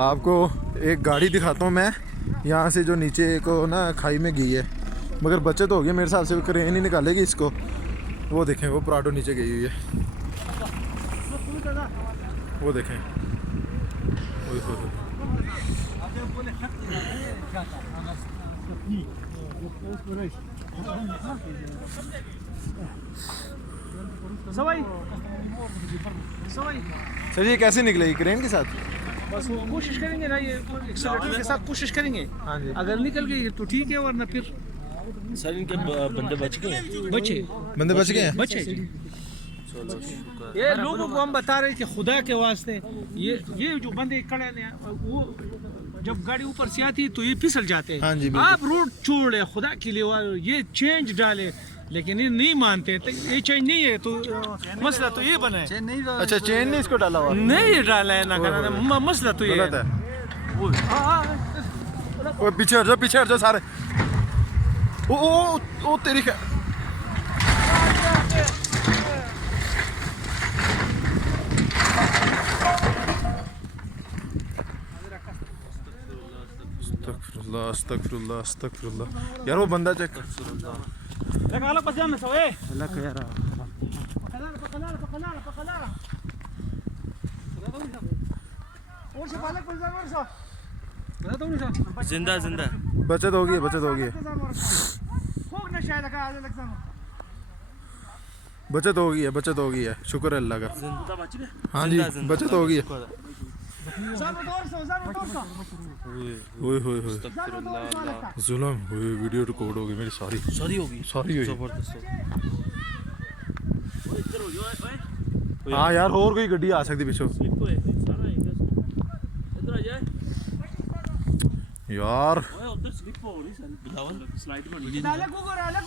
आपको एक गाड़ी दिखाता हूँ मैं, यहाँ से जो नीचे को ना खाई में गई है, मगर बचत हो गई मेरे हिसाब से, क्रेन ही निकालेगी इसको। वो देखें वो प्राडो नीचे गई हुई है, वो देखें। ओए होए होए। सर ये कैसे निकलेगी क्रेन के साथ? बस वो कोशिश करेंगे ना, ये एक्सेलेरेटर के साथ कोशिश करेंगे। हाँ जी। अगर निकल गई तो ठीक है, वरना फिर सर इनके बंदे बच गए, बंदे बच गए हैं? बचे। ये लोगों को हम बता रहे हैं कि खुदा के वास्ते ये जो बंदे खड़े हैं वो जब गाड़ी ऊपर से आती है तो ये फिसल जाते हैं। हाँ जी, बिल्कुल। आप रोड छोड़े खुदा के लिए और ये चेंज डाले, लेकिन ये नहीं मानते। तो ये चेंज नहीं है तो मसला तो ये बना है। अच्छा चेन नहीं इसको डाला हुआ? नहीं ये डाला है ना करना, मसला तो ये गलत है। हाँ, ओ पीछे हट जाओ सारे। ओ तेरी क्या अस्तगफिरुल्लाह। यार वो बंदा चेक जिंदा जिंदा बचत होगी है। बचत होगी है, शुक्र है अल्लाह का। हाँ जी बचत होगी है। ओए जुल्म हुए, वीडियो रिकॉर्ड होगी मेरी सारी होगी। जबरदस्त। हाँ यार और कोई गड्डी आ सकती पिछो यार। उधर स्लिप हो रही सर, बिलावल स्लाइड में